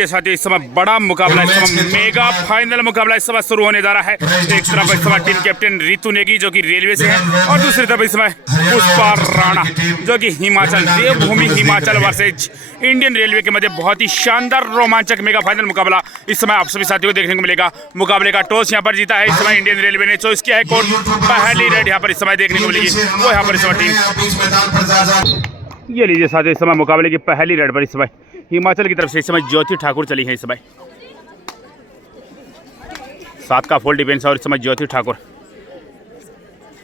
लीजिए साथियों, इस समय बड़ा मुकाबला, इस समय मेगा फाइनल मुकाबला इस समय शुरू होने जा रहा है। एक तरफ इस समय टीम कैप्टन रितु नेगी जो कि रेलवे से है, और दूसरी तरफ इस समय पुष्पा राणा जो कि हिमाचल, देवभूमि हिमाचल वर्सेज इंडियन रेलवे के मध्य बहुत ही शानदार रोमांचक मेगा फाइनल मुकाबला इस समय आप सभी साथियों को देखने को मिलेगा। मुकाबले का टॉस यहाँ पर जीता है इस समय इंडियन रेलवे ने। चॉइस किया है कौन, पहली रेड यहाँ पर इस समय देखने को मिलेगी, वो यहाँ पर इस समय टीम, ये लीजिए साथियों, इस समय मुकाबले की पहली रेड पर इस समय हिमाचल की तरफ से इस समय ज्योति ठाकुर चली है। इस समय 7 का फुल डिफेंस और इस समय ज्योति ठाकुर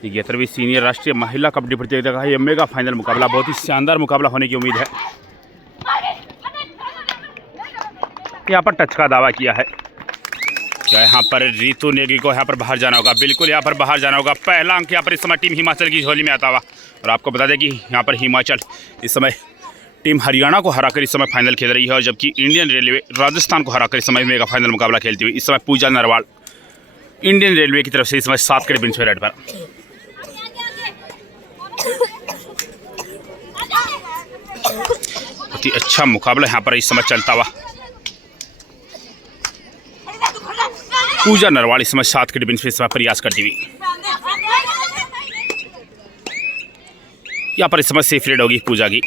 11वीं सीनियर राष्ट्रीय महिला कबड्डी प्रतियोगिता का यह मेगा फाइनल मुकाबला बहुत ही शानदार मुकाबला होने की उम्मीद है। यहाँ पर टच का दावा किया है, क्या यहाँ पर रितु नेगी को यहाँ पर बाहर जाना होगा, बिल्कुल यहाँ पर बाहर जाना होगा। पहला अंक यहाँ पर इस समय टीम हिमाचल की झोली में आता हुआ, और आपको बता दें कि यहाँ पर हिमाचल इस समय टीम हरियाणा को हराकर इस समय फाइनल खेल रही है, और जबकि इंडियन रेलवे राजस्थान को हराकर इस समय मेगा फाइनल मुकाबला खेलती हुई इस समय पूजा नरवाल इंडियन रेलवे की तरफ से इस समय 7 के बिंच पे रेड पर। बहुत ही अच्छा मुकाबला यहाँ पर इस समय चलता हुआ। पूजा नरवाल इस समय 7 के बिंच पे इस समय प्रयास करती हुई, यहाँ पर इस समय सेफ रेड होगी पूजा की।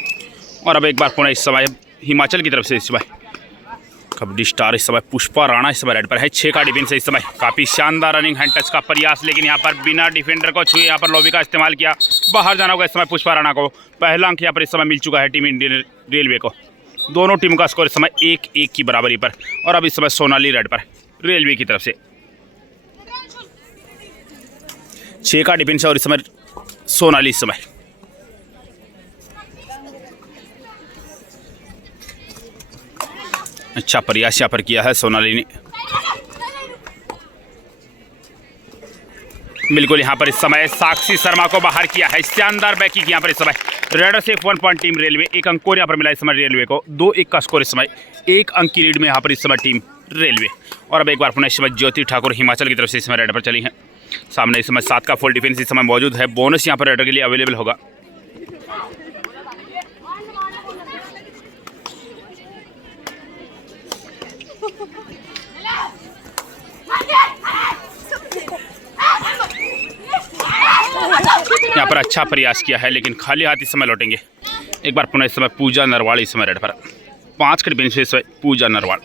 और अब एक बार पुनः इस समय हिमाचल की तरफ से इस समय कबड्डी स्टार इस समय पुष्पा राणा इस समय रेड पर है। 6 का डिफेंस है इस समय, काफ़ी शानदार रनिंग हैंड टच का प्रयास, लेकिन यहाँ पर बिना डिफेंडर को छुए यहाँ पर लॉबी का इस्तेमाल किया, बाहर जाना होगा इस समय पुष्पा राणा को। पहला अंक यहाँ पर इस समय मिल चुका है टीम इंडियन रेलवे को। दोनों टीम का स्कोर इस समय 1-1 की बराबरी पर, और अब इस समय सोनाली रेड पर रेलवे की तरफ से। 6 का डिफेंस है और इस समय सोनाली इस समय अच्छा प्रयास यहाँ पर किया है सोनाली ने। बिल्कुल यहाँ पर इस समय साक्षी शर्मा को बाहर किया है, शानदार बैकिंग यहाँ पर इस समय। रेडर से 1 पॉइंट टीम रेलवे, 1 अंक को यहाँ पर मिला इस समय रेलवे को। 2-1 का स्कोर इस समय, 1 अंक की लीड में यहाँ पर इस समय टीम रेलवे। और अब एक बार पुनः इस समय ज्योति ठाकुर हिमाचल की तरफ से इस समय रेडर पर चली हैं। सामने इस समय 7 का फुल डिफेंस इस समय मौजूद है। बोनस यहाँ पर रेडर के लिए अवेलेबल होगा। यहाँ पर अच्छा प्रयास किया है, लेकिन खाली हाथ इस समय लौटेंगे। एक बार पुनः इस समय पूजा नरवाल इस समय रेड पर। 5 के डिफेंस इस समय पूजा नरवाल।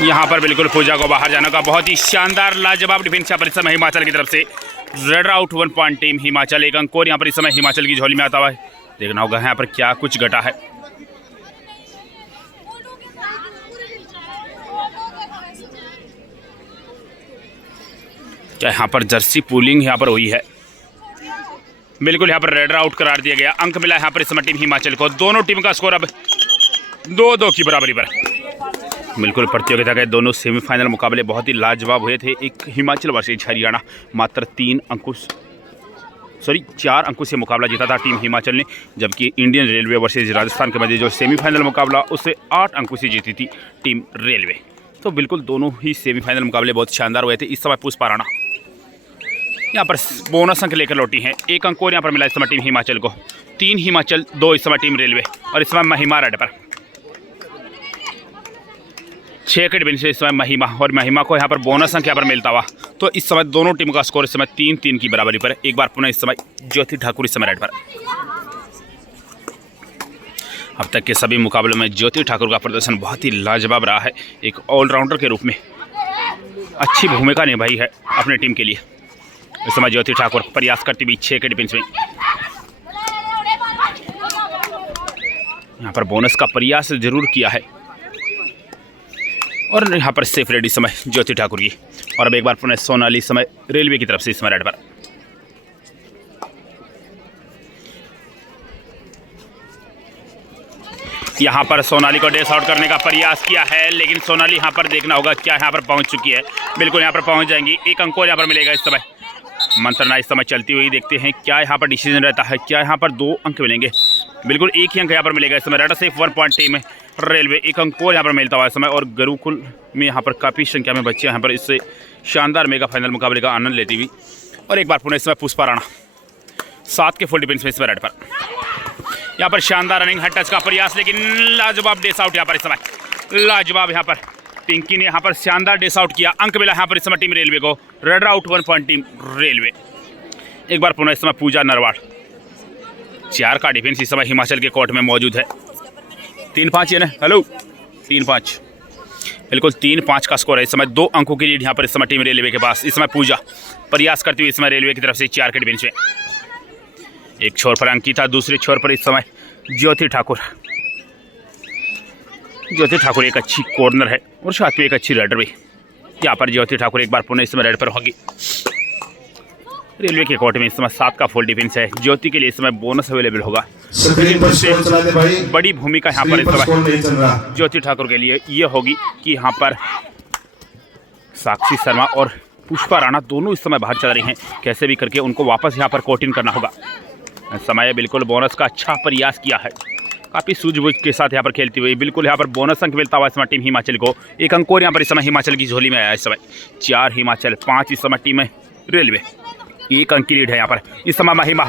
यहाँ पर बिल्कुल पूजा को बाहर जाने का बहुत ही शानदार लाजवाब डिफेंस यहाँ पर इस समय हिमाचल की तरफ से। Red out 1 point team Himachal, 1 अंक और यहाँ पर इस समय हिमाचल की झोली में आता हुआ है। देखना होगा यहाँ पर क्या कुछ घटा है। क्या यहाँ पर जर्सी पुलिंग यहाँ पर हुई है, बिल्कुल यहाँ पर रेड आउट करार दिया गया। अंक मिला यहाँ पर इस समय टीम हिमाचल को। दोनों टीम का स्कोर अब 2-2 की बराबरी पर। बिल्कुल प्रतियोगिता के दोनों सेमीफाइनल मुकाबले बहुत ही लाजवाब हुए थे। एक हिमाचल वर्सेज हरियाणा, मात्र 4 अंकों से मुकाबला जीता था टीम हिमाचल ने, जबकि इंडियन रेलवे वर्सेज राजस्थान के मध्य जो सेमीफाइनल मुकाबला उससे 8 अंकों से जीती थी टीम रेलवे। तो बिल्कुल दोनों ही सेमीफाइनल मुकाबले बहुत शानदार हुए थे। इस समय पुष्पा राणा यहाँ पर बोनस अंक लेकर लौटी हैं। 1 अंक और यहाँ पर मिला इस समय टीम हिमाचल को। 3 हिमाचल, 2 इस समय टीम रेलवे, और इस समय महिमा रेड पर। 6 के डिफेंस इस समय महिमा, और महिमा को यहाँ पर बोनस अंक यहाँ पर मिलता हुआ। तो इस समय दोनों टीमों का स्कोर इस समय 3-3 की बराबरी पर। एक बार पुनः इस समय ज्योति ठाकुर इस समय रेड पर। अब तक के सभी मुकाबलों में ज्योति ठाकुर का प्रदर्शन बहुत ही लाजवाब रहा है। एक ऑलराउंडर के रूप में अच्छी भूमिका निभाई है अपने टीम के लिए। इस समय ज्योति ठाकुर प्रयास करती हुई 6 के डिफेंस में, यहाँ पर बोनस का प्रयास जरूर किया है, और यहाँ पर सेफ रेडी समय ज्योति ठाकुर की। और अब एक बार पुनः सोनाली समय रेलवे की तरफ से इस समय रेड पर। यहाँ पर सोनाली को डेस आउट करने का प्रयास किया है, लेकिन सोनाली यहाँ पर देखना होगा क्या यहाँ पर पहुँच चुकी है। बिल्कुल यहाँ पर पहुँच जाएंगी। 1 अंक और यहाँ पर मिलेगा इस समय। मंत्रणा इस समय चलती हुई, देखते हैं क्या यहाँ पर डिसीजन रहता है। क्या यहाँ पर 2 अंक मिलेंगे, बिल्कुल 1 ही अंक यहाँ पर मिलेगा इस समय। Red safe 1 point team railway. एक अंक और यहाँ पर मिलता हुआ इस समय, और गुरुकुल में यहाँ पर काफ़ी संख्या में बच्चे यहाँ पर इससे शानदार मेगा फाइनल मुकाबले का आनंद लेती हुई। और एक बार पुनः इस समय पुष्पा राणा 7 के फुल डिफेंस में इस रेड पर यहाँ पर शानदार रनिंग हेड टच का प्रयास, लेकिन लाजवाब डिश आउट यहाँ पर इस समय। लाजवाब यहाँ पर पिंकी ने यहाँ पर शानदार डिश आउट किया। अंक मिला यहाँ पर इस समय टीम रेलवे को। Red out 1 point team railway. एक बार पुनः इस समय पूजा नरवाड़ 4 का डिफेंस इस समय हिमाचल के कोर्ट में मौजूद है। 3-5 है ना, हेलो 3-5, बिल्कुल 3-5 का स्कोर है इस समय। 2 अंकों की लीड यहाँ पर इस समय टीम रेलवे के पास। इस समय पूजा प्रयास करती हुई इस समय रेलवे की तरफ से 4 के डिफेंस में। एक छोर पर अंकिता, दूसरे छोर पर इस समय ज्योति ठाकुर। ज्योति ठाकुर एक अच्छी कॉर्नर है और साथ में एक अच्छी रेडर भी। यहाँ पर ज्योति ठाकुर एक बार पुनः इस समय रेड पर होगी। रेलवे के कोर्ट में इस समय 7 का फुल डिफेंस है। ज्योति के लिए इस समय बोनस अवेलेबल होगा। बड़ी भूमिका यहाँ पर इस समय ज्योति ठाकुर के लिए ये होगी कि यहाँ पर साक्षी शर्मा और पुष्पा राणा दोनों इस समय बाहर चल रही हैं। कैसे भी करके उनको वापस यहाँ पर कोर्ट इन करना होगा। समय बिल्कुल बोनस का अच्छा प्रयास किया है, काफ़ी सूझबूझ के साथ यहाँ पर खेलती हुई। बिल्कुल यहाँ पर बोनस अंक मिलता हुआ इस समय टीम हिमाचल को। एक अंक और यहाँ पर इस समय हिमाचल की झोली में आया इस समय। 4 हिमाचल 5 इस समय टीम है रेलवे। 1 अंक की लीड है यहाँ पर इस समय महिमा।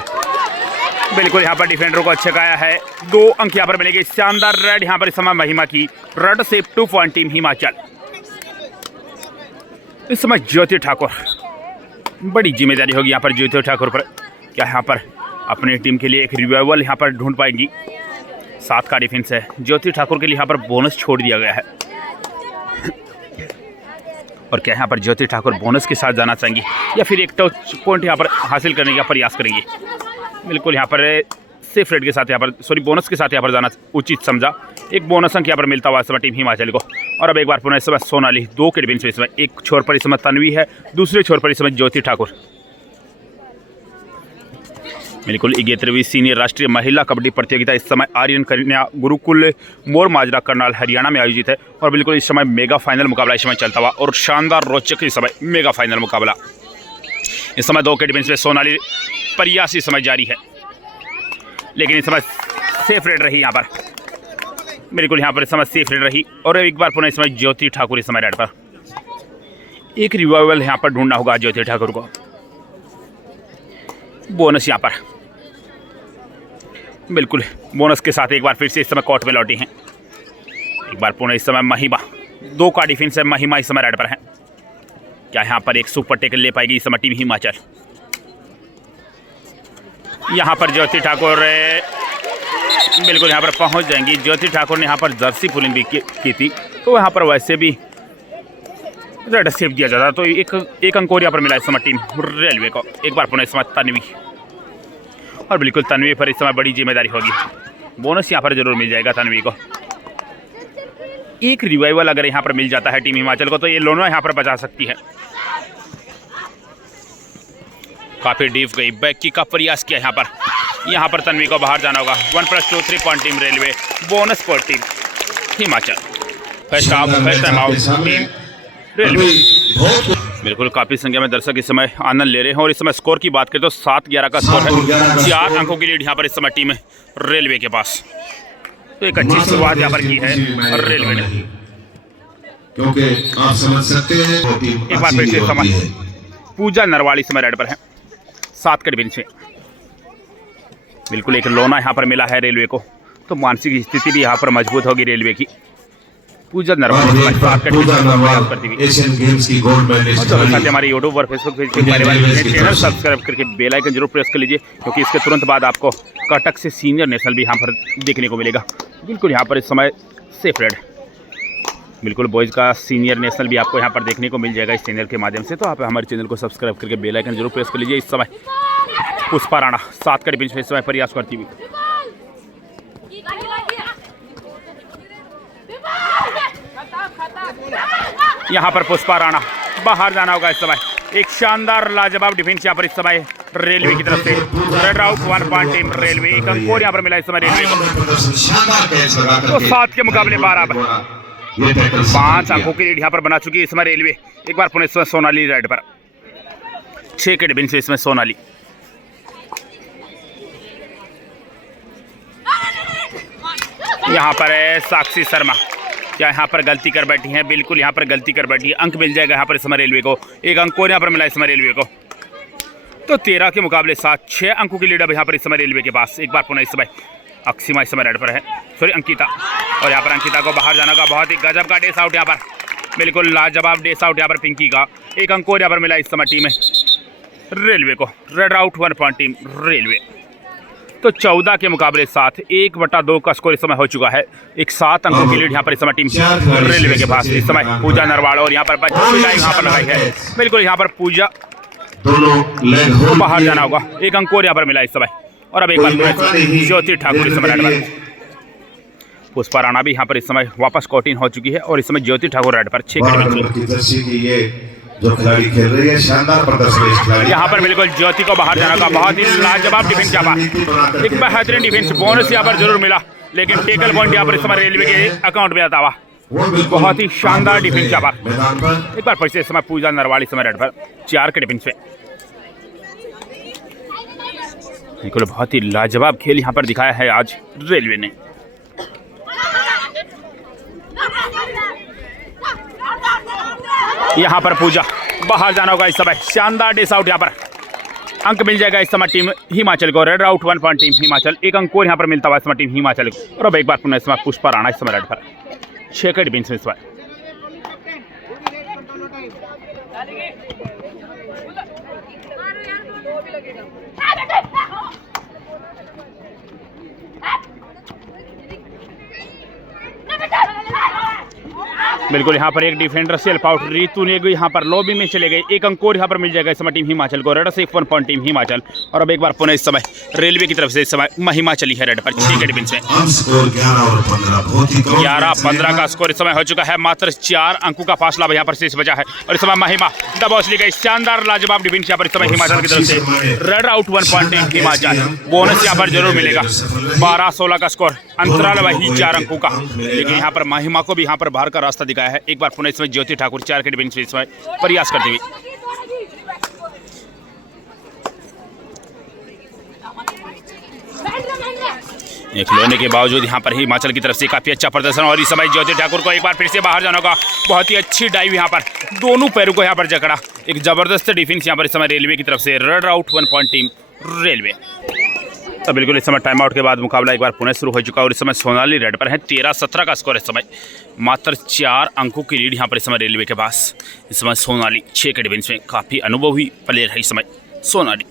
बिल्कुल यहाँ पर डिफेंडर को अच्छा गाया है। 2 अंक यहाँ पर मिलेंगे। शानदार रेड यहाँ पर इस समय महिमा की। रेड से 2 पॉइंट टीम हिमाचल। इस समय ज्योति ठाकुर, बड़ी जिम्मेदारी होगी यहाँ पर ज्योति ठाकुर पर। क्या यहाँ पर अपनी टीम के लिए एक रिवाइवल यहाँ पर ढूंढ पाएंगी। 7 का डिफेंस है। ज्योति ठाकुर के लिए यहाँ पर बोनस छोड़ दिया गया है। और क्या यहाँ पर ज्योति ठाकुर बोनस के साथ जाना चाहेंगी या फिर एक टच पॉइंट यहाँ पर हासिल करने का प्रयास करेंगी। बिल्कुल यहाँ पर सेफ रेड के साथ यहाँ पर बोनस के साथ यहाँ पर जाना उचित समझा। एक बोनस अंक यहाँ पर मिलता हुआ इस समय टीम हिमाचल को। और अब एक बार पुनः इस समय सोनाली 2 के डिफेंस में इस समय। एक छोर पर इस समय तन्वी है, दूसरे छोर पर इस समय ज्योति ठाकुर। बिल्कुल 11वीं सीनियर राष्ट्रीय महिला कबड्डी प्रतियोगिता इस समय आर्यन कन्या गुरुकुल मोर माजरा करनाल हरियाणा में आयोजित है। और बिल्कुल इस समय मेगा फाइनल मुकाबला इस समय चलता हुआ और शानदार रोचक इस समय मेगा फाइनल मुकाबला। इस समय 2 के डिफेंस में सोनाली प्रयास इस समय जारी है, लेकिन इस समय सेफ रेड रही यहाँ पर। बिल्कुल यहाँ पर इस समय सेफ रेड रही। और एक बार पुनः इस समय ज्योति ठाकुर इस समय रेड पर। एक रिवाइवल यहाँ पर ढूंढना होगा ज्योति ठाकुर को। बोनस यहाँ पर बिल्कुल बोनस के साथ एक बार फिर से इस समय कोर्ट में लौटी हैं। एक बार पुनः इस समय महिमा 2 का डिफेंस है। महिमा इस समय रेड पर है। क्या यहाँ पर एक सुपर टेकल ले पाएगी इस समय टीम हिमाचल। यहाँ पर ज्योति ठाकुर बिल्कुल यहाँ पर पहुँच जाएंगी। ज्योति ठाकुर ने यहाँ पर जर्सी पुलिंग भी की थी, तो यहाँ पर वैसे भी रेड सेफ दिया जाता, तो एक अंक और यहाँ पर मिला इस समय टीम रेलवे को। एक बार पुनः इस समय तन्वी, और बिल्कुल तन्वी पर इस समय बड़ी जिम्मेदारी होगी। बोनस यहाँ पर जरूर मिल जाएगा तन्वी को। एक रिवाइवल अगर यहाँ पर मिल जाता है टीम हिमाचल को, तो ये दोनों यहाँ पर बचा सकती है। काफ़ी डीप गई, बैक की का प्रयास किया यहाँ पर तन्वी को बाहर जाना होगा। 1+2 3 पॉइंट टीम रेलवे। बोनस पर team Himachal. First time out team railway. बिल्कुल काफ़ी संख्या में दर्शक इस समय आनंद ले रहे हैं। और इस समय स्कोर की बात करें तो 7-11 का स्कोर है। 4 अंकों की लीड यहाँ पर इस समय टीम है रेलवे के पास। तो एक अच्छी शुरुआत यहाँ पर की है रेलवे ने, क्योंकि आप समझ सकते हैं। एक बार फिर से समय पूजा नरवाड़ी समय रेड पर है। 7 के डिफेंस में बिल्कुल एक लोना यहाँ पर मिला है रेलवे को, तो मानसिक स्थिति भी यहाँ पर मजबूत होगी रेलवे की। पूजा नरवाड़ी एशियन गेम्स की गोल्ड मेडलिस्ट हमारे यूट्यूब और फेसबुक पेज के चैनल सब्सक्राइब करके बेल आइकन जरूर प्रेस कर लीजिए, क्योंकि इसके तुरंत बाद आपको कटक से सीनियर नेशनल भी यहाँ पर देखने को मिलेगा। बिल्कुल यहाँ पर इस समय सेफ रेड। बिल्कुल बॉयज़ का सीनियर नेशनल भी आपको यहाँ पर देखने को मिल जाएगा इस चैनल के माध्यम से। तो आप हमारे चैनल को सब्सक्राइब करके बेल आइकन जरूर प्रेस कर लीजिए। इस समय पुष्पा राणा 7 के डिफेंस में इस समय प्रयास करती हुई। यहाँ पर पुष्पा राणा बाहर जाना होगा इस समय। एक शानदार लाजवाब डिफेंस यहाँ पर इस समय रेलवे की तरफ से। Red out 1 point team railway. एक अंक और यहाँ पर मिला इस समय रेलवे को। तो 7 के मुकाबले 12 पर 5 अंकों की लीड यहाँ पर बना चुकी है इस समय रेलवे। एक बार पुनः इस समय सोनाली रेड पर। 6 के डिफेंस में इसमें सोनाली। यहाँ पर है साक्षी शर्मा, क्या यहाँ पर गलती कर बैठी हैं, बिल्कुल यहाँ पर गलती कर बैठी है। अंक मिल जाएगा यहाँ पर इस समय रेलवे को, एक अंक और यहाँ पर मिला इस समय रेलवे को। तो 13 के मुकाबले 7, 6 अंकों की लीड अब यहाँ पर इस समय रेलवे के पास। एक बार पुनः इस समय अक्षिमा इस समय रेड पर है, सॉरी अंकिता, और यहाँ पर अंकिता को बाहर जाना का बहुत ही गजब का डेस आउट यहाँ पर, बिल्कुल लाजवाब डेस आउट यहाँ पर पिंकी का। एक अंक और यहाँ पर मिला इस समय टीम में रेलवे को। Red out 1 point team railway. तो 14 के मुकाबले 7, 1/2 का स्कोर इस समय हो चुका है। एक 7 अंकों की लीड यहाँ पर इस समय टीम रेलवे के पास। इस समय पूजा नरवाड़ और यहाँ पर बच्ची यहाँ पर लगाई है, बिल्कुल यहाँ पर पूजा को बाहर जाना होगा। एक अंक और यहाँ पर मिला इस समय। और अब एक बार ज्योति ठाकुर इस समय रेड पर, पुष्पा राणा भी यहाँ पर इस समय वापस कोर्ट इन हो चुकी है और इस समय ज्योति ठाकुर रेड पर 6 जो खिलाड़ी खेल रही है, शानदार प्रदर्शन। यहाँ पर बिल्कुल ज्योति को बाहर जाना का बहुत ही लाजवाब डिफेंस यहाँ पर, एक बेहतरीन डिफेंस। बोनस यहाँ पर जरूर मिला, लेकिन टेकल पॉइंट यहाँ पर इस समय रेलवे के अकाउंट में आता हुआ। बहुत ही शानदार डिफेंस यहाँ पर। एक बार फिर से इस समय पूजा नरवाड़ी समय रेड पर 4 के डिफेंस पे। बिल्कुल बहुत ही लाजवाब खेल यहाँ पर दिखाया है आज रेलवे ने। यहाँ पर पूजा बाहर जाना होगा इस समय, शानदार डिस आउट यहाँ पर। अंक मिल जाएगा इस समय टीम हिमाचल को। Red out 1 point team Himachal. एक अंक और यहाँ पर मिलता हुआ इस समय टीम हिमाचल को। और अब एक बार पुनः इस समय पुष्पा राणा इस समय रेड पर 6 के डिफेंस में इस समय। बिल्कुल यहाँ पर एक defender self out, Ritu Negi यहाँ पर लॉबी में चले गए। एक अंक और यहाँ पर मिल जाएगा इस समय टीम हिमाचल को। रेड से 1 पॉइंट टीम हिमाचल। और अब एक बार पुनः इस समय रेलवे की तरफ से इस समय महिमा चली है रेड पर 6 के डिफेंस में। 11-15 का स्कोर इस समय हो चुका है। मात्र 4 अंकों का फासला यहाँ पर शेष बचा है। और इस समय महिमा दबोच ली गई। शानदार लाजवाब डिफेंस यहाँ पर इस समय हिमाचल की तरफ से। Red out 1 point team Himachal. Bonus यहाँ पर जरूर मिलेगा। 12-16 का स्कोर, अंतराल वही 4 अंकों का, लेकिन यहाँ पर महिमा को भी यहाँ पर बाहर का रास्ता दिखाया है। एक बार पुनः इसमें ज्योति ठाकुर 4 के डिफेंस में इसमें प्रयास करते हुए। एक लेने के बावजूद यहाँ पर हिमाचल की तरफ से काफी अच्छा प्रदर्शन। और इस समय ज्योति ठाकुर को एक बार फिर से बाहर जाना होगा। बहुत ही अच्छी डाइव यहाँ पर, दोनों पैरों को यहाँ पर जकड़ा। एक जबरदस्त डिफेंस यहाँ पर इस समय रेलवे की तरफ से। Red out 1 point team railway. तो बिल्कुल इस समय टाइम आउट के बाद मुकाबला एक बार पुनः शुरू हो चुका है। और इस समय सोनाली रेड पर है। 13-17 का स्कोर इस समय। मात्र 4 अंकों की लीड यहाँ पर इस समय रेलवे के पास। इस समय सोनाली 6 के डिफेंस में काफ़ी अनुभवी प्लेयर है इस समय सोनाली।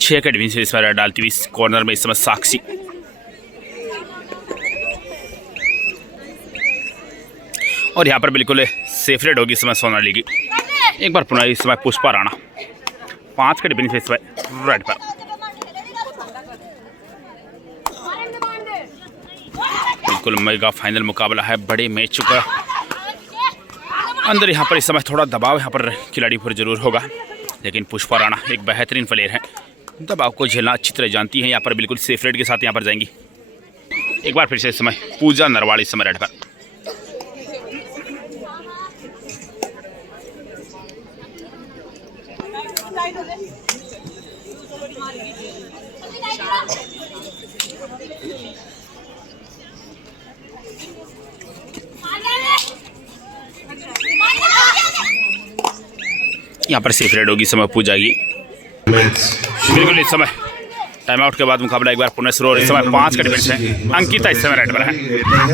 6 के डिफेंस में इस समय डालती हुई कॉर्नर में इस समय साक्षी। और यहाँ पर बिल्कुल सेफ रेड होगी इस समय सोनाली की। एक बार पुनः इस समय पुष्पा राणा 5 के डिफेंस में इस समय रेड पर। बिल्कुल मेगा फाइनल मुकाबला है, बड़े मैच का अंदर यहाँ पर इस समय थोड़ा दबाव यहाँ पर खिलाड़ी पर जरूर होगा, लेकिन पुष्पा राणा एक बेहतरीन प्लेयर है, दबाव को झेलना अच्छी तरह जानती है। यहाँ पर बिल्कुल सेफ रेड के साथ यहाँ पर जाएंगी। एक बार फिर से इस समय पूजा नरवाड़ी इस समय रेड पर। यहाँ पर सेफ रेड होगी समय पूजा की। बिल्कुल इस समय टाइम आउट के बाद मुकाबला एक बार पुनः शुरू। इस समय 5 का डिफेंस है। अंकिता इस समय रेड पर है।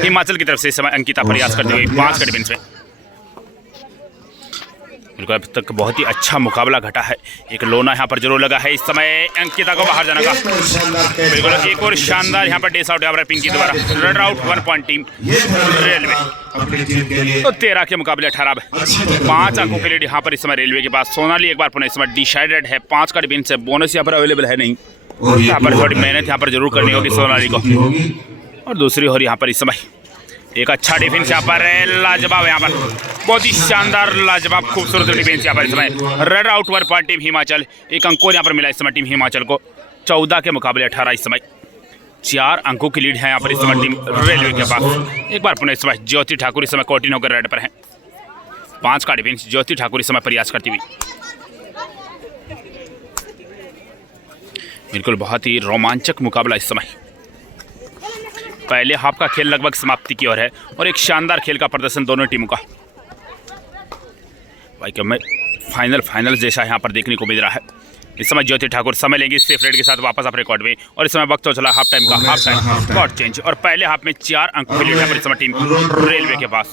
हिमाचल की तरफ से इस समय अंकिता प्रयास करते हुए 5 का डिफेंस में। बिल्कुल अब तक बहुत ही अच्छा मुकाबला घटा है। एक लोना यहाँ पर जरूर लगा है इस समय अंकिता को बाहर जाने का। बिल्कुल एक और शानदार यहाँ पर डेस आउट यहाँ पर पिंकी द्वारा। Red out 1 point team railway. तो 13 के मुकाबले 18 5 अंकों के लिए यहाँ पर इस समय रेलवे के पास। सोनाली एक बार पुनः इस समय डिसाइडेड है। 5 का डिफेंस है। बोनस यहाँ पर अवेलेबल है नहीं, यहाँ पर थोड़ी मेहनत यहाँ पर जरूर करनी होगी सोनाली को। और दूसरी ओर यहाँ पर इस समय एक अच्छा डिफेंस यहाँ पर लाजवाब, यहाँ पर बहुत ही शानदार लाजवाब खूबसूरत डिफेंस यहाँ पर इस समय। Red out 1 point team Himachal. एक अंक यहाँ पर मिला इस समय टीम हिमाचल को। 14 के मुकाबले 18 इस समय 4 अंकों की लीड है यहाँ पर इस समय टीम रेलवे के पास। एक बार पुनः इस समय ज्योति ठाकुर इस समय कोर्ट इन होकर रेड पर है। 5 का डिफेंस ज्योति ठाकुर इस समय प्रयास करती हुई। बिल्कुल बहुत ही रोमांचक मुकाबला इस समय पहले हाफ का खेल लगभग समाप्ति की ओर है और एक शानदार खेल का प्रदर्शन दोनों टीमों का। भाई क्या मैं फाइनल जैसा यहाँ पर देखने को मिल रहा है। इस समय ज्योति ठाकुर समय लेंगे सेफ रेड के साथ वापस अपने कोर्ट में और इस समय वक्त चला हाफ टाइम का। हाफ टाइम कोर्ट चेंज और पहले हाफ में 4 अंकों की लीड है इस समय टीम रेलवे के पास।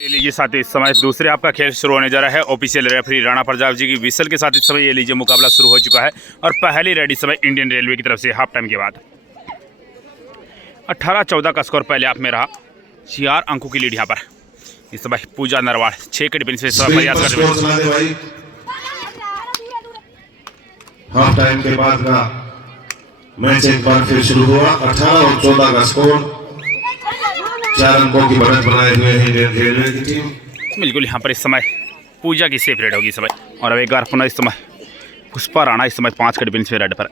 लीजिए साथ इस समय दूसरे हाफ का खेल शुरू होने जा रहा है। ऑफिशियल रेफरी राणा प्रजापति जी की विसल के साथ इस समय ये लीजिए मुकाबला शुरू हो चुका है और पहली रेड इस समय इंडियन रेलवे की तरफ से हाफ टाइम के बाद 18-14 का स्कोर पहले हाफ में रहा। 4 अंकों की लीड यहाँ पर इस समय पूजा नरवाड़ 6 के डिफेंस से प्रयास कर रहे हैं। हाफ टाइम के बाद का मैच एक बार फिर शुरू हुआ। 18 और 14 का स्कोर, 4 अंकों की बढ़त बनाए हुए है इंडियन रेलवे की टीम। बिल्कुल यहाँ पर इस समय पूजा की सेफ रेड होगी इस समय और अब एक बार पुनः इस समय पुष्पा राणा इस समय 5 के डिफेंस में रेड पर।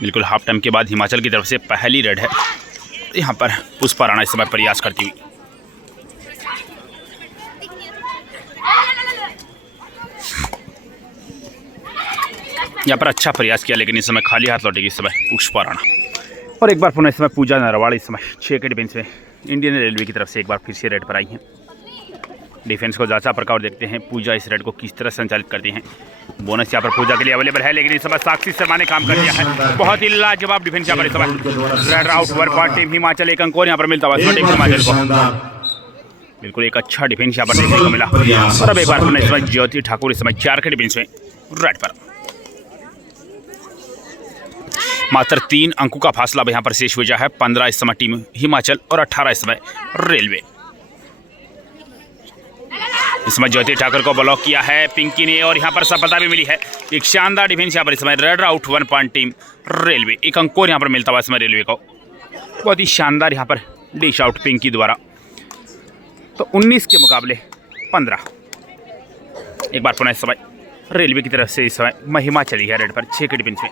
बिल्कुल हाफ टाइम के बाद हिमाचल की तरफ से पहली रेड है। यहाँ पर पुष्पा राणा इस समय प्रयास करती हुई। यहाँ पर अच्छा प्रयास किया लेकिन इस समय खाली हाथ लौटेगी इस समय पुष्पा राणा और एक बार पुनः इस समय पूजा नरवाड़ इस समय 6 के डिफेंस में इंडियन रेलवे की तरफ से एक बार फिर से रेड पर आई हैं। डिफेंस को जांचा प्रकार देखते हैं पूजा इस रेड को किस तरह संचालित करती हैं। बोनस यहाँ पर पूजा के लिए अवेलेबल है लेकिन इस समय साक्षी शर्मा ने काम कर दिया है। बहुत ही लाजवाब डिफेंस यहाँ पर इस समय रेड आउट वर पर टीम हिमाचल एक अंक और यहाँ पर मिलता हुआ टीम हिमाचल को। बिल्कुल एक अच्छा डिफेंस यहाँ पर देखने को मिला और अब एक बार पुनः इस समय ज्योति ठाकुर इस समय 4 के डिफेंस में रेड पर। मात्र 3 अंकों का फासला अब यहाँ पर शेष हुआ है। 15 इस समय टीम हिमाचल और 18 इस समय रेलवे। इस समय ज्योति ठाकुर को ब्लॉक किया है पिंकी ने और यहाँ पर सफलता भी मिली है। एक शानदार डिफेंस यहाँ पर इस समय red out 1 point team railway. एक अंक और यहाँ पर मिलता हुआ इस समय रेलवे को। बहुत ही शानदार यहाँ पर डिश आउट पिंकी द्वारा। तो 19 के मुकाबले 15। एक बार पुनः इस समय रेलवे की तरफ से इस समय महिमा चली है रेड पर 6 के डिफेंस में।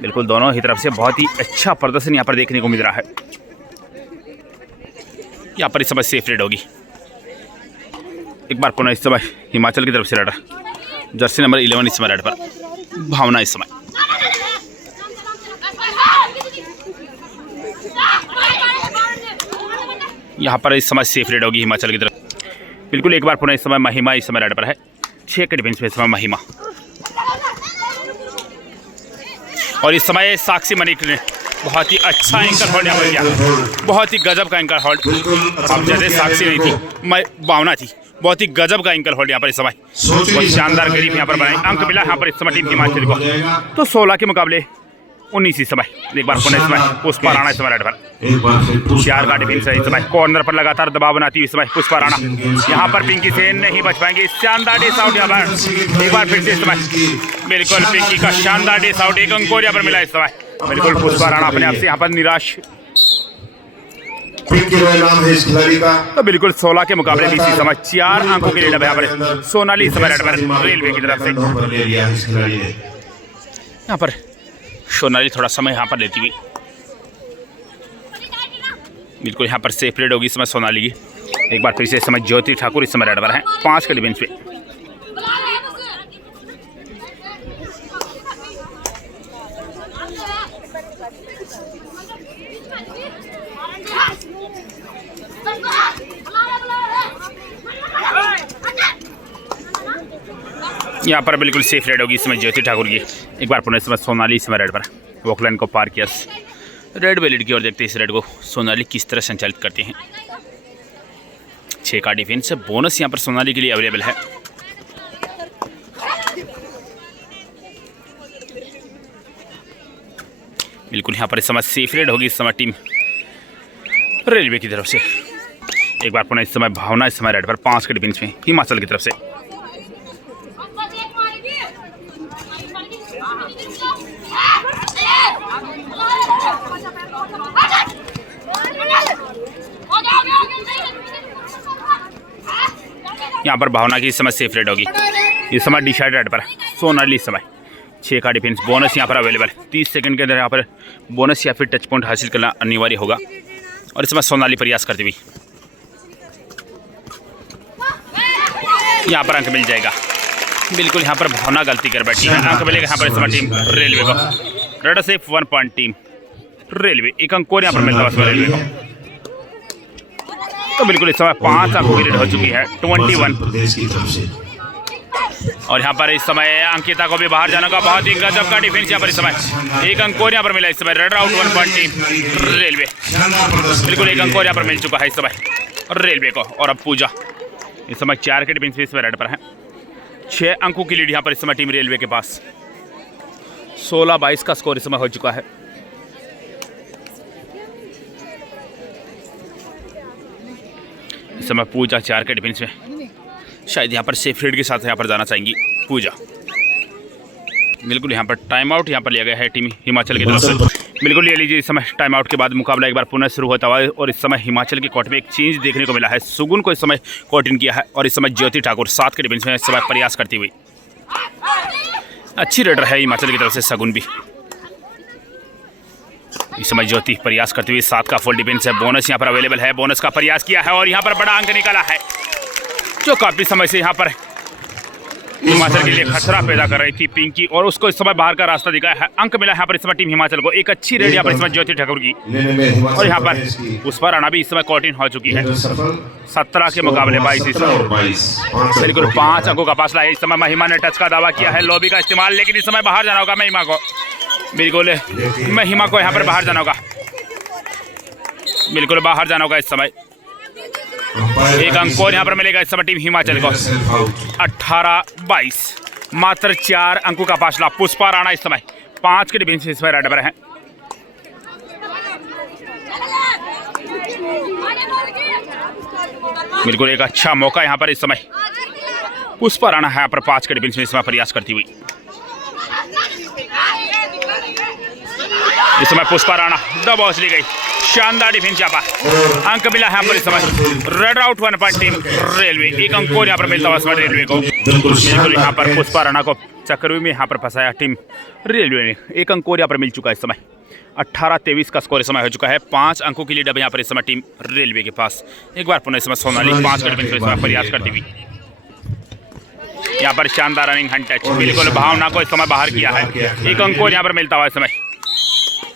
बिल्कुल दोनों ही तरफ से बहुत ही अच्छा प्रदर्शन यहाँ पर देखने को मिल रहा है। यहाँ पर इस समय सेफ रेड होगी। एक बार पुनः इस समय हिमाचल की तरफ से रेड जर्सी नंबर 11 इस समय रेड पर भावना इस समय। यहाँ पर इस समय सेफ रेड होगी हिमाचल की तरफ। बिल्कुल एक बार पुनः इस समय महिमा इस समय रेड पर है 6 के डिफेंस में इस समय महिमा। और इस समय साक्षी मलिक ने बहुत ही अच्छा एंकर होल्ड यहाँ पर किया। बहुत ही गजब का एंकर होल्ड। अब जैसे साक्षी नहीं थी मैं भावना थी। बहुत ही गजब का एंकर होल्ड यहाँ पर इस समय बहुत शानदार गरीब यहाँ पर बनाए। अंक मिला यहाँ पर इस समय टीम हिमाचल को। तो 16 के मुकाबले 19 इस समय। एक बार पुनः इस समय पुष्पा राणा इस समय रेड पर 4 का डिफेंस है इस समय। कॉर्नर पर लगातार दबाव बनाती हुई इस समय पुष्पा राणा। यहाँ पर पिंकी से नहीं बच पाएंगे। शानदार डिश आउट यहाँ पर एक बार फिर से इस समय। बिल्कुल पिंकी का शानदार डिश आउट। एक अंक और यहाँ पर मिला इस समय। बिल्कुल पुष्पा राणा अपने आप से यहाँ पर निराश। नाम है इस खिलाड़ी का। तो बिल्कुल 16 के मुकाबले 20 इस समय 4 अंकों की लीड है यहाँ पर सोनाली इस समय रेड पर रेलवे की तरफ से। यहाँ पर सोनाली थोड़ा समय यहाँ पर लेती हुई। बिल्कुल यहाँ पर सेफ रेड होगी इस समय सोनाली की। एक बार फिर से इस समय ज्योति ठाकुर इस समय रेड पर है 5 के डिफेंस पे। यहाँ पर बिल्कुल सेफ रेड होगी इसमें ज्योति ठाकुर की। एक बार पुनः इसमें सोनाली इसमें रेड पर वॉकलाइन को पार किया रेड पे लीड की ओर देखते हैं इस रेड को सोनाली किस तरह संचालित करते हैं। 6 का डिफेंस बोनस यहाँ पर सोनाली के लिए अवेलेबल है। बिल्कुल यहाँ पर इस समय सेफ रेड होगी इस समय टीम रेलवे की तरफ से। एक बार पुनः इस समय भावना इस समय रेड पर 5 के डिफेंस में हिमाचल की तरफ से। यहाँ पर भावना की इस समय सेफ रेड होगी। इस समय डिसाइड रेड पर सोनाली इस समय 6 का डिफेंस बोनस यहाँ पर अवेलेबल। 30 सेकंड के अंदर यहाँ पर बोनस या फिर टच पॉइंट हासिल करना अनिवार्य होगा और इस समय सोनाली प्रयास करती हुई यहाँ पर अंक मिल जाएगा। बिल्कुल यहाँ पर भावना गलती कर बैठी है। अंक मिलेगा यहाँ पर इस समय टीम रेलवे को। Red safe 1 point team railway. एक अंक और यहाँ पर मिलता है इसमें रेलवे को। तो बिल्कुल इस समय 5 अंकों की लीड हो चुकी है 21। प्रदेश की तरफ से और यहाँ पर इस समय अंकिता को भी बाहर जाने का बहुत ही गजब का डिफेंस यहाँ पर इस समय। एक अंक और यहाँ पर मिला इस समय। Red out 1 point team railway. बिल्कुल एक अंक और यहाँ पर मिल चुका है इस समय रेलवे को। और अब पूजा इस समय 4 के डिफेंस पे रेड पर है। 6 अंकों की लीड यहाँ पर इस समय टीम रेलवे के पास। 16-22 का स्कोर इस समय हो चुका है। इस समय पूजा 4 के डिफेंस में, शायद यहाँ पर सेफ रीड के साथ यहाँ पर जाना चाहेंगी पूजा। बिल्कुल यहाँ पर टाइम आउट यहाँ पर लिया गया है टीम हिमाचल की तरफ से। बिल्कुल ले लीजिए। इस समय टाइम आउट के बाद मुकाबला एक बार पुनः शुरू होता हुआ है। और इस समय हिमाचल के कोर्ट में एक चेंज देखने को मिला है। सुगुन को इस समय कोर्ट इन किया है और इस समय ज्योति ठाकुर 7 के डिफेंस में इस समय प्रयास करती हुई। अच्छी रेडर है हिमाचल की तरफ से सगुन भी। इस समय ज्योति प्रयास करती हुई 7 का फुल डिफेंस है। बोनस यहाँ पर अवेलेबल है। बोनस का प्रयास किया है और यहाँ पर बड़ा अंक निकाला है, जो काफी समय से यहाँ पर हिमाचल के लिए खतरा पैदा कर रही थी पिंकी। और उसको इस समय बाहर का रास्ता दिखाया है। अंक मिला यहाँ पर इस समय टीम हिमाचल को। एक अच्छी रेड यहाँ पर इस समय ज्योति ठाकुर की। और यहाँ पर उस पर राणा भी इस समय कॉट इन हो चुकी है। 17 के मुकाबले 22। बिल्कुल 5 अंकों का फासला है। इस समय महिमा ने टच का दावा किया है, लॉबी का इस्तेमाल, लेकिन इस समय बाहर जाना होगा महिमा को। बिल्कुल महिमा को यहाँ पर बाहर जाना होगा। बिल्कुल बाहर जाना होगा इस समय। एक अंक और यहाँ पर मिलेगा इस समय टीम हिमाचल को। 18-22, मात्र 4 अंकों का फासला। पुष्पा राणा इस समय 5 के डिफेंस इस समय रेड पर है। बिल्कुल एक अच्छा मौका यहाँ पर इस समय। पुष्पा राणा यहाँ पर 5 के डिफेंस में इस समय प्रयास करती हुई। इस समय पुष्पा राणा दबोच ली गई। शानदार डिफेंस यहाँ पर। अंक मिला यहाँ पर इस समय। Red out 1 point team railway. एक अंक और यहाँ पर मिलता हुआ इस समय रेलवे को। बिल्कुल यहाँ पर पुष्पा राणा को चक्रव्यूह में यहाँ पर फंसाया टीम रेलवे ने। एक अंक और यहाँ पर मिल चुका है इस समय। 18-23 का स्कोर इस समय हो चुका है। 5 अंकों की लीड अब यहाँ पर इस समय टीम रेलवे के पास। एक बार पुनः इस समय सोनाली 5 के डिफेंस में इस समय प्रयास करती हुई। यहाँ पर शानदार रनिंग हैंड टच। बिल्कुल भावना को इस समय बाहर किया है। एक अंक और यहाँ पर मिलता हुआ इस समय।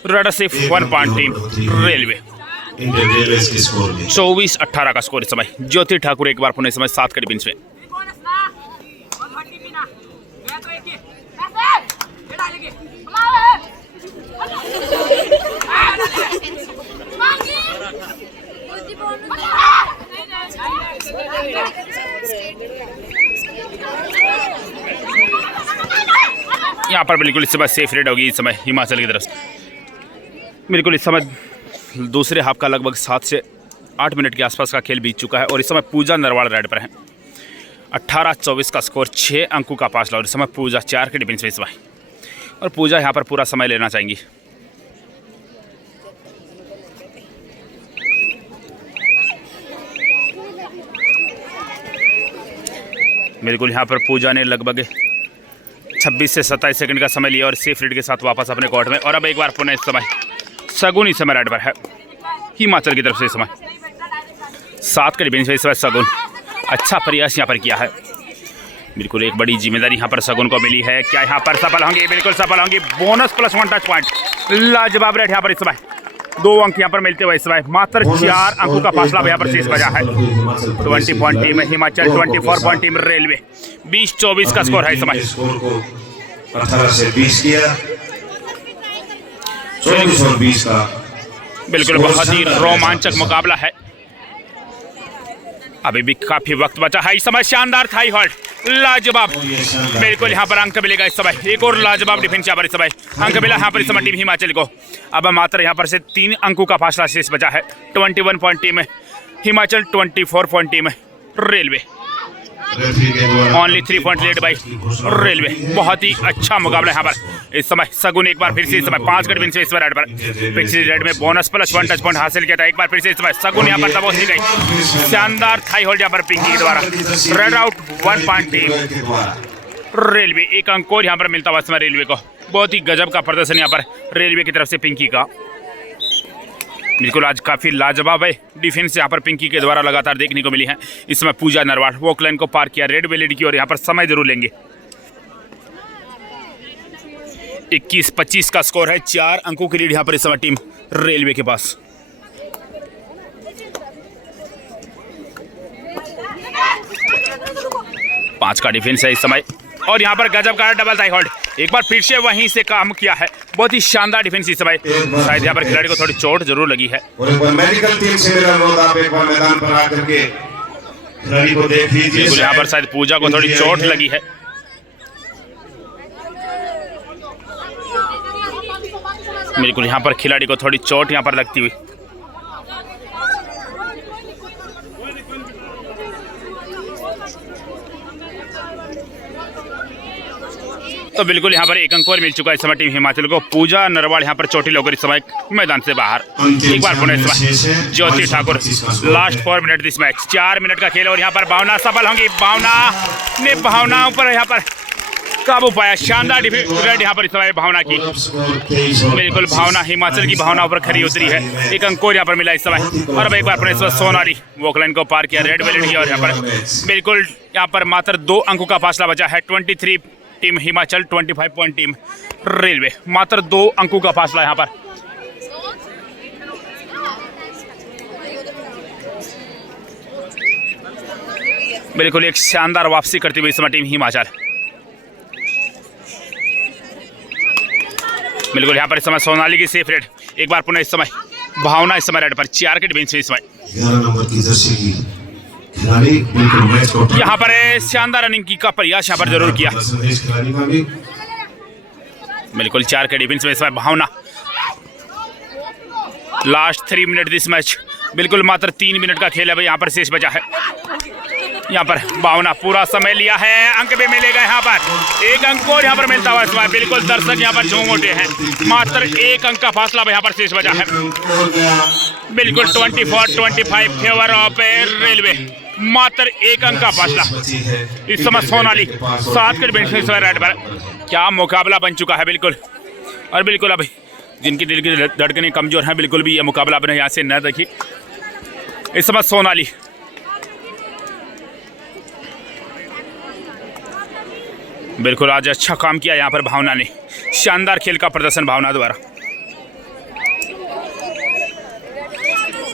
रेड सिर्फ 1 पॉइंट टीम रेलवे। 24-18 का स्कोर इस समय। ज्योति ठाकुर एक बार पुनः इस समय 7 के डिफेंस में। यहाँ पर बिल्कुल इस समय सेफ रेड होगी इस समय हिमाचल की तरफ से। बिल्कुल इस समय दूसरे हाफ का लगभग 7 से 8 मिनट के आसपास का खेल बीत चुका है और इस समय पूजा नरवाड़ रेड पर है। 18-24 का स्कोर, 6 अंकों का फासला। और इस समय पूजा 4 के डिफेंस में इस समय। और पूजा यहाँ पर पूरा समय लेना चाहेंगी। बिल्कुल यहाँ पर पूजा ने लगभग 26 से 27 सेकंड का समय लिया और सेफ रीड के साथ वापस अपने कोर्ट में। और अब एक बार पुनः इस समय सगुन इस समय रेड पर है हिमाचल की तरफ से। इस समय 7 के डिफेंस में इस समय सगुन। अच्छा प्रयास यहाँ पर किया है। बिल्कुल एक बड़ी जिम्मेदारी यहाँ पर सगुन को मिली है। क्या यहाँ पर सफल होंगे? बिल्कुल सफल होंगी। Bonus +1 touch point. लाजवाब रेड यहाँ पर इस समय। 2 अंक यहाँ पर मिलते हुए इस समय मात्र 4 अंकों का फासला यहाँ पर शेष बचा है। 20 point team Himachal, 24 point team railway. 20-24 का स्कोर है इस समय। 18 से 20 किया, 24 और 20 का। बिल्कुल बहुत ही रोमांचक मुकाबला है। अभी भी काफी वक्त बचा है। इस समय शानदार थाई होल्ड, लाजवाब। बिल्कुल यहाँ पर अंक मिलेगा इस समय। एक और लाजवाब डिफेंस यहाँ पर इस समय। अंक मिला यहाँ पर इस समय टीम हिमाचल को। अब मात्र यहाँ पर से 3 अंकों का फासला शेष बचा है। 21 point team Himachal, 24 point team railway. Only 3 point led by railway. बहुत ही अच्छा मुकाबला यहाँ पर इस समय। सगुन एक बार फिर से इस समय 5 के डिफेंस में इस रेड पर। पिछली रेड में बोनस +1 टच पॉइंट हासिल किया था। एक बार फिर से इस समय सगुन यहाँ पर दबोच ली गई। शानदार थाई होल्ड यहाँ पर पिंकी के द्वारा। Red out 1 point team railway. एक अंक और यहाँ पर मिलता हुआ समय रेलवे को। बहुत ही गजब का प्रदर्शन यहाँ पर रेलवे की तरफ से पिंकी का। बिल्कुल आज काफ़ी लाजवाब है डिफेंस यहाँ पर पिंकी के द्वारा लगातार देखने को मिली है। इस समय पूजा नरवाड़ वॉक लाइन को पार किया, रेड वेलेड की और यहाँ पर समय जरूर लेंगे। 21-25 का स्कोर है। 4 अंकों की लीड यहाँ पर इस समय टीम रेलवे के पास। पांच का डिफेंस है इस समय और यहाँ पर गजब का डबल थाई होल्ड। एक बार फिर से वहीं से काम किया है। बहुत ही शानदार डिफेंस इस समय। शायद यहाँ पर खिलाड़ी को थोड़ी चोट जरूर लगी है। और एक बार मेडिकल टीम से मेरा अनुरोध, आप एक बार मैदान पर आकर के खिलाड़ी को देख लीजिए। बिल्कुल यहाँ पर शायद पूजा को थोड़ी चोट लगी है। बिल्कुल यहाँ पर खिलाड़ी को थोड़ी चोट यहाँ पर लगती हुई। तो बिल्कुल यहाँ पर एक अंक और मिल चुका है इस समय टीम हिमाचल को। पूजा नरवाल यहाँ पर चोटिल होकर इस समय मैदान से बाहर। एक बार पुनः इस समय Jyoti Thakur. Last 4 minute this match. 4 minute का खेल और यहाँ पर भावना सफल होंगी। भावनाओं पर यहाँ पर काबू पाया। शानदार डिफेंस यहाँ पर इस समय भावना की। बिल्कुल भावना हिमाचल की भावनाओं पर खरी उतरी है। एक अंक और यहाँ पर मिला इस समय। और अब एक बार पुनः इस सोनाली वोकलाइन को पार किया, रेड वेलेट किया और यहाँ पर बिल्कुल यहाँ पर मात्र 2 अंकों का फासला बचा है। 23 team Himachal, 25 point team railway. मात्र 2 अंकों का फासला यहाँ पर। बिल्कुल एक शानदार वापसी करती हुई इस समय टीम हिमाचल। बिल्कुल यहाँ पर इस समय सोनाली की सेफ रेड। एक बार पुनः इस समय भावना इस समय रेड पर। 4 के डिफेंस में इस समय 11 नंबर की जर्सी की खिलाड़ी बिल्कुल मैच को यहाँ पर शानदार रनिंग की का प्रयास यहाँ पर जरूर किया। बिल्कुल 4 के डिफेंस में इस समय Bhavna. Last 3 minute this match. बिल्कुल मात्र 3 मिनट का खेल है भाई यहाँ पर शेष बचा है। यहाँ पर भावना पूरा समय लिया है। अंक भी मिलेगा यहाँ पर। 1 अंक और यहाँ पर मिलता हुआ इस समय। बिल्कुल दर्शक यहाँ पर झूम उठे हैं। मात्र 1 अंक का फासला यहाँ पर शेष बचा है। बिल्कुल 24-25 फेवर ऑफ रेलवे। मात्र 1 अंक का फासला इस समय सोनाली। 7 के डिफेंस में इस समय रेड पर। क्या मुकाबला बन चुका है। बिल्कुल और बिल्कुल अभी जिनकी दिल की धड़कनें कमजोर हैं बिल्कुल भी ये मुकाबला अपने यहाँ से न देखिए। इस समय सोनाली बिल्कुल आज अच्छा काम किया यहाँ पर भावना ने। शानदार खेल का प्रदर्शन भावना द्वारा।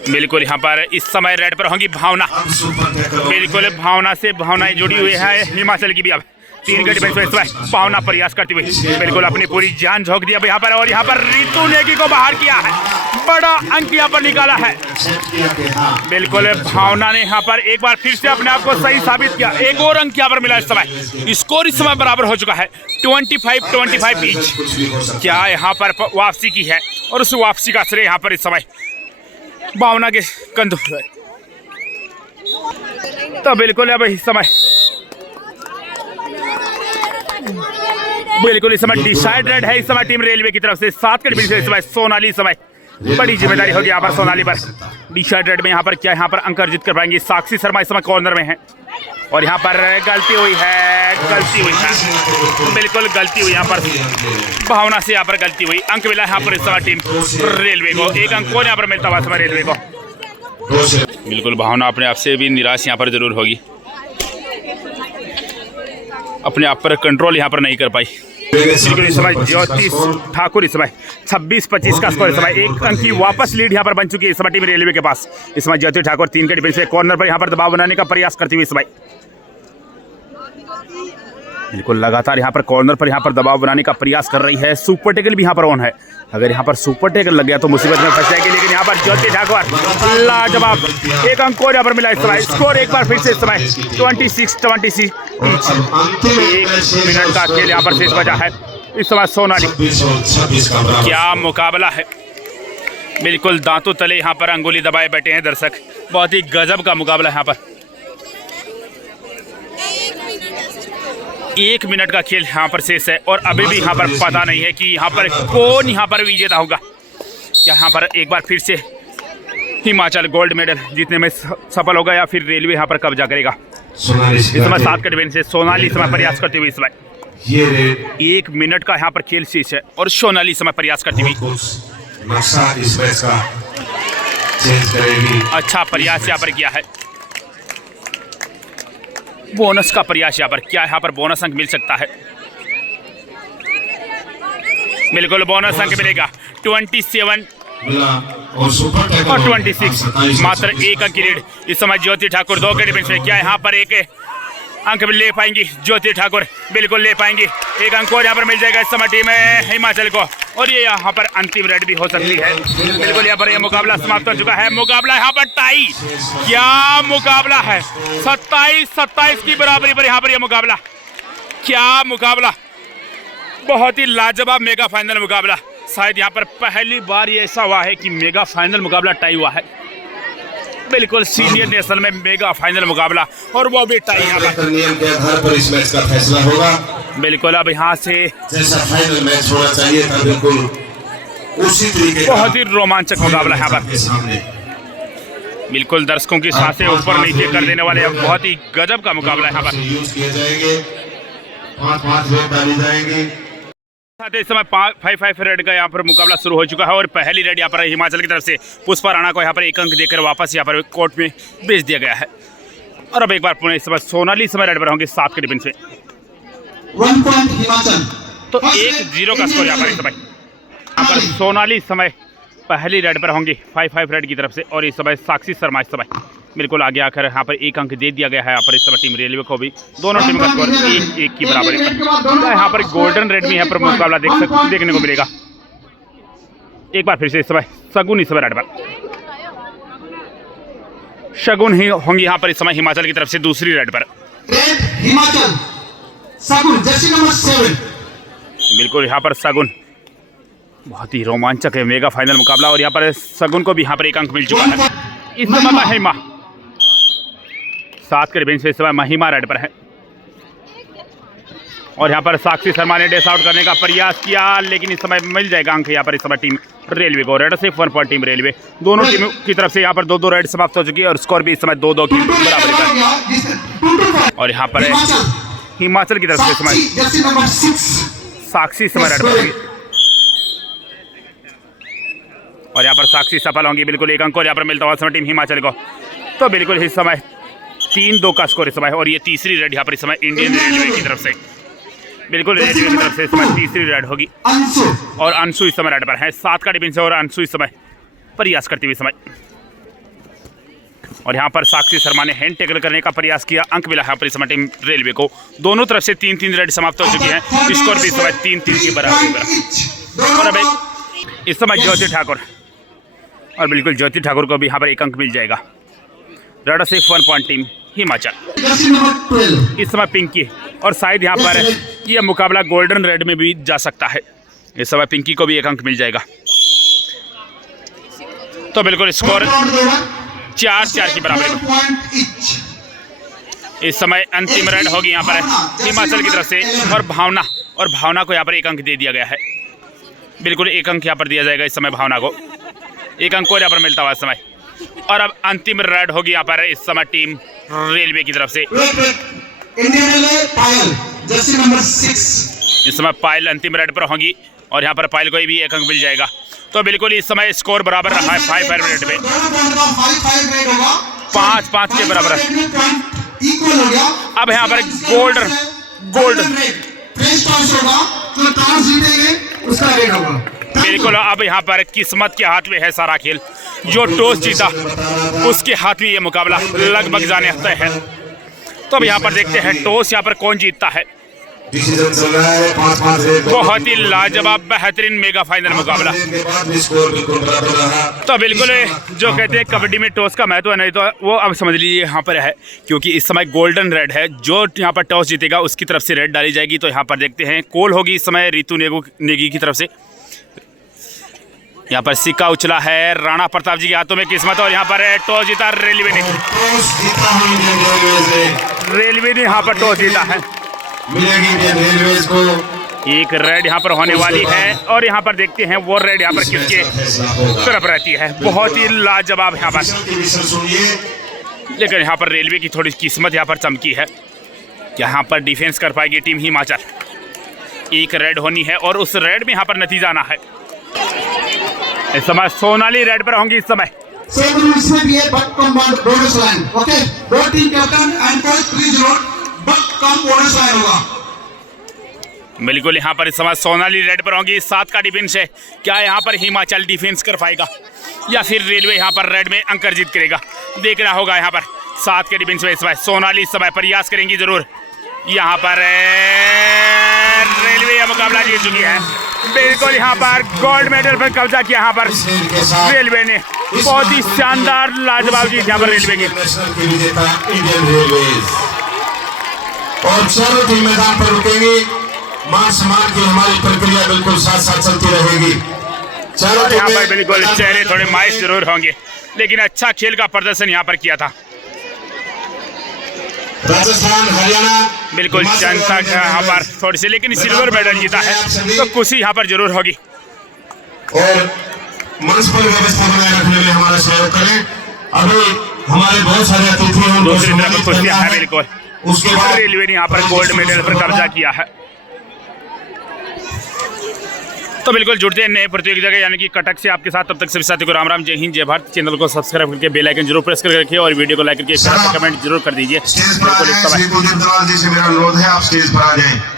बिल्कुल यहाँ पर इस समय रेड पर होंगी भावना। बिल्कुल भावना से भावनाएं जुड़ी हुई है हिमाचल की भी। अब 3 के डिफेंस में भावना प्रयास करती हुई बिल्कुल अपनी पूरी जान झोंक दिया यहाँ पर। और यहाँ पर रितु नेगी को बाहर किया है। बड़ा अंक यहाँ पर निकाला है। बिल्कुल भावना ने यहाँ पर एक बार फिर से अपने आप को सही साबित किया। 1 और अंक यहाँ पर मिला इस समय। स्कोर इस समय बराबर हो चुका है 25-25 ईच। क्या यहाँ पर वापसी की है और उस वापसी का श्रेय यहाँ पर इस समय भावना के कंधों पर। तो बिल्कुल अब इस समय बिल्कुल इस समय डिसाइडेड है इस समय टीम रेलवे की तरफ से। 7 के डिफेंस इस समय सोनाली समय बड़ी जिम्मेदारी होगी यहाँ पर सोनाली पर। डिसाइडेड में यहाँ पर क्या यहाँ पर अंक अर्जित कर पाएंगे। साक्षी शर्मा इस समय कॉर्नर में है और यहाँ पर गलती हुई है। बिल्कुल गलती हुई यहाँ पर भावना से। यहाँ पर गलती हुई। अंक मिला यहाँ पर इस समय टीम रेलवे को। 1 अंक और यहाँ पर मिलता हुआ समय रेलवे को। बिल्कुल भावना अपने आप से भी निराश यहाँ पर जरूर होगी। अपने आप पर कंट्रोल यहाँ पर नहीं कर पाई। बिल्कुल इस समय ज्योति ठाकुर इस समय 26-25 का स्कोर। इस समय 1 अंक की वापस लीड यहाँ पर बन चुकी है इस समय टीम रेलवे के पास। इस समय ज्योति ठाकुर 3 के डिफेंस में कॉर्नर पर यहाँ पर दबाव बनाने का प्रयास करती हुई इस समय। बिल्कुल लगातार यहाँ पर कॉर्नर पर यहाँ पर दबाव बनाने का प्रयास कर रही है। सुपर टेकल भी यहाँ पर ऑन है। अगर यहाँ पर सुपर टेकल लग गया तो मुसीबत में फंस जाएगी। लेकिन यहाँ पर ज्योति ठाकुर लाजवाब 1 अंक और यहाँ पर मिला इस समय। स्कोर एक बार फिर से इस समय 26-26 1 मिनट का खेल यहाँ पर शेष बचा है इस समय सोनाली। क्या मुकाबला है। बिल्कुल दांतों तले यहाँ पर अंगुली दबाए बैठे हैं दर्शक। बहुत ही गजब का मुकाबला यहाँ पर। 1 मिनट का खेल यहाँ पर शेष है और अभी भी यहाँ पर पता नहीं है कि यहाँ पर कौन यहाँ पर विजेता होगा। क्या यहाँ पर एक बार फिर से हिमाचल गोल्ड मेडल जीतने में सफल होगा या फिर रेलवे यहाँ पर कब्जा करेगा। इस समय 7 के डिफेंस से सोनाली समय प्रयास करती हुई इस समय 1 मिनट का यहाँ पर खेल शेष है और सोनाली समय प्रयास करती हुई। अच्छा प्रयास यहाँ पर किया है। बोनस का प्रयास यहाँ पर। क्या यहाँ पर बोनस अंक मिल सकता है। बिल्कुल बोनस अंक मिलेगा 27 और सुपर टैकल और 26, मात्र एक अंक की लीड इस समय ज्योति ठाकुर 2 के डिफेंस में। क्या यहाँ पर एक अंक ले पाएंगी ज्योति ठाकुर? बिल्कुल ले पाएंगी, एक अंक और यहाँ पर मिल जाएगा इस समय टीम हिमाचल को, और ये यहाँ पर अंतिम रेड भी हो सकती है। बिल्कुल यहाँ पर ये मुकाबला समाप्त हो चुका है। मुकाबला यहाँ पर टाई, क्या मुकाबला है, 27-27 की बराबरी पर यहाँ पर ये मुकाबला, क्या मुकाबला, बहुत ही लाजवाब मेगा फाइनल मुकाबला। शायद यहाँ पर पहली बार ये ऐसा हुआ है कि मेगा फाइनल मुकाबला टाई हुआ है। बिल्कुल सीनियर नेशनल में मेगा फाइनल मुकाबला, और वो भी टाई यहाँ पर। नियम के आधार पर इस मैच का फैसला होगा। बिल्कुल अब यहाँ से जैसा फाइनल मैच होना चाहिए था, बिल्कुल उसी तरीके बहुत ही रोमांचक मुकाबला यहाँ पर। सामने बिल्कुल दर्शकों की सांसें ऊपर नीचे कर देने वाले बहुत ही गजब का मुकाबला यहाँ पर। यूज किए जाएंगे, 5-5 रेड डाली जाएंगी। साथ ही इस समय 5-5 रेड का यहाँ पर मुकाबला शुरू हो चुका है, और पहली रेड यहाँ पर हिमाचल की तरफ से पुष्पा राणा को यहाँ पर एक अंक देकर वापस यहाँ पर कोर्ट में भेज दिया गया है। और अब एक बार पुणे इस समय सोनाली समय रेड पर होंगे 7 के डिफेंस में। 1 पॉइंट हिमाचल, तो 1-0 का स्कोर यहाँ पर इस समय। यहाँ पर सोनाली समय पहली रेड पर होंगे 5-5 रेड की तरफ से, और इस समय साक्षी शर्मा इस समय बिल्कुल आगे आकर यहाँ पर एक अंक दे दिया गया है यहाँ पर इस समय टीम रेलवे को भी। दोनों टीम का स्कोर 1-1 की बराबरी पर। यहाँ पर गोल्डन रेड में यहाँ पर मुकाबला देखने को मिलेगा। एक बार फिर से इस समय शगुन इस समय रेड पर, शगुन ही होंगी यहाँ पर इस समय हिमाचल की तरफ से दूसरी रेड पर। रेड हिमाचल, शगुन जर्सी नंबर 7। बिल्कुल यहाँ पर शगुन, बहुत ही रोमांचक है मेगा फाइनल मुकाबला, और यहाँ पर शगुन को भी यहाँ पर एक अंक मिल चुका है। इस समय महिमा 7 के डिफेंस से इस समय महिमा रेड पर है, और यहाँ पर साक्षी शर्मा ने डेस आउट करने का प्रयास किया, लेकिन इस समय मिल जाएगा अंक यहाँ पर इस समय टीम रेलवे को। रेड से 1 पॉइंट टीम रेलवे। दोनों टीमों की तरफ से यहाँ पर 2-2 रेड समाप्त हो चुकी है, और स्कोर भी इस समय 2-2 की बराबरी पर। और यहाँ पर हिमाचल की तरफ से इस समय जर्सी नंबर 6 साक्षी समय रेड पर होगी, और यहाँ पर साक्षी सफल होंगी। बिल्कुल एक अंक और यहाँ पर मिलता हुआ समय टीम हिमाचल को। तो बिल्कुल इस समय 3-2 का स्कोर इस समय, और ये तीसरी रेड यहाँ पर इस समय इंडियन रेलवे की तरफ से, बिल्कुल रेलवे की तरफ से इस समय तीसरी रेड होगी, और अंशु इस समय रेड पर है। 7 का डिफेंस है, और अंशु इस समय प्रयास करती हुई समय, और यहाँ पर साक्षी शर्मा ने हैंड टैकल करने का प्रयास किया, अंक मिला यहाँ पर इस समय टीम रेलवे को। दोनों तरफ से 3-3 रेड समाप्त हो चुकी है, स्कोर भी इस समय 3-3 की बराबरी पर। और अब इस समय ज्योति ठाकुर, और बिल्कुल ज्योति ठाकुर को भी यहाँ पर एक अंक मिल जाएगा। रेड से 1 पॉइंट टीम हिमाचल। इस समय पिंकी, और शायद यहाँ पर यह मुकाबला गोल्डन रेड में भी जा सकता है। इस समय पिंकी को भी एक अंक मिल जाएगा। तो बिल्कुल स्कोर 4-4 की बराबरी। इस समय अंतिम रेड होगी यहाँ पर हिमाचल की तरफ से, और भावना को यहाँ पर एक अंक दे दिया गया है। बिल्कुल एक अंक यहाँ पर दिया जाएगा इस समय भावना को, एक अंक और यहाँ पर मिलता हुआ इस समय। और अब अंतिम रेड होगी यहाँ पर इस समय टीम रेलवे की तरफ से। इंडियन रेलवे पायल जर्सी नंबर 6 इस समय पायल अंतिम रेड पर होंगी, और यहाँ पर पायल को भी एक अंक मिल जाएगा। तो बिल्कुल इस समय स्कोर बराबर रहा है 5-5 रेड में, 5-5 के बराबर। अब यहाँ पर गोल्डन बिल्कुल अब यहाँ पर किस्मत के हाथ में है सारा खेल। जो टॉस जीता उसके हाथ में ये मुकाबला लगभग जाने तय है। तो अब यहाँ पर देखते हैं टॉस यहाँ पर कौन जीतता है। डिसीजन चल रहा है 5-5 बहुत ही लाजवाब बेहतरीन मेगा फाइनल मुकाबला। तो बिल्कुल जो कहते हैं कबड्डी में टॉस का महत्व है, नहीं तो वो अब समझ लीजिए यहाँ पर है, क्योंकि इस समय गोल्डन रेड है। जो यहाँ पर टॉस जीतेगा उसकी तरफ से रेड डाली जाएगी। तो यहाँ पर देखते हैं कॉल होगी इस समय रितु नेगी की तरफ से। यहाँ पर सिक्का उछला है राणा प्रताप जी के हाथों में किस्मत, और यहाँ पर टॉस जीता रेलवे ने। रेलवे ने यहाँ पर टॉस जीता है। रेलवेज को एक रेड यहाँ पर होने वाली है, और यहाँ पर देखते हैं वो रेड यहाँ पर किसके तरफ रहती है। बहुत ही लाजवाब यहाँ पर, लेकिन यहाँ पर रेलवे की थोड़ी किस्मत यहाँ पर चमकी है। यहाँ पर डिफेंस कर पाएगी टीम हिमाचल। एक रेड होनी है, और उस रेड में यहाँ पर नतीजा आना है। इस समय सोनाली रेड पर होंगी। इस समय बिल्कुल यहाँ पर इस समय सोनाली रेड पर होंगी, 7 का डिफेंस है। क्या यहाँ पर हिमाचल डिफेंस कर पाएगा या फिर रेलवे यहाँ पर रेड में अंक अर्जित करेगा, देखना होगा। यहाँ पर 7 के डिफेंस में इस समय सोनाली इस समय प्रयास करेंगी जरूर। यहाँ पर रेलवे यह मुकाबला जीत चुकी है। बिल्कुल यहाँ पर गोल्ड मेडल पर कब्जा किया यहाँ पर रेलवे ने, बहुत ही शानदार लाजवाब जीत यहाँ पर रेलवे की। और चारों टीम मैदान पर रुकेंगी, मान सम्मान की हमारी प्रक्रिया बिल्कुल साथ साथ चलती रहेगी। चारों यहाँ पर बिल्कुल चेहरे थोड़े मायूस जरूर होंगे, लेकिन अच्छा खेल का प्रदर्शन यहाँ पर किया था। राजस्थान, हरियाणा बिल्कुल जनता का यहाँ पर थोड़ी सी, लेकिन सिल्वर मेडल जीता है तो खुशी यहाँ पर जरूर होगी। और मंच पर व्यवस्था बनाए रखने में हमारा सहयोग करें। अभी हमारे बहुत सारे अतिथि हैं, दूसरी तरफ खुशियाँ हैं बिल्कुल। उसके बाद रेलवे ने यहाँ पर गोल्ड मेडल पर कब्जा किया है। तो बिल्कुल जुड़ते हैं नए प्रतियोगिता के यानी कि कटक से आपके साथ। तब तक सभी साथियों को राम राम, जय हिंद, जय भारत। चैनल को सब्सक्राइब करके बेल आइकन जरूर प्रेस करके रखिए और वीडियो को लाइक करके कमेंट जरूर कर दीजिए। स्टेज पर आ जाएं, श्री कुलदीप दलाल जी से मेरा अनुरोध है, आप स्टेज पर आ जाएं।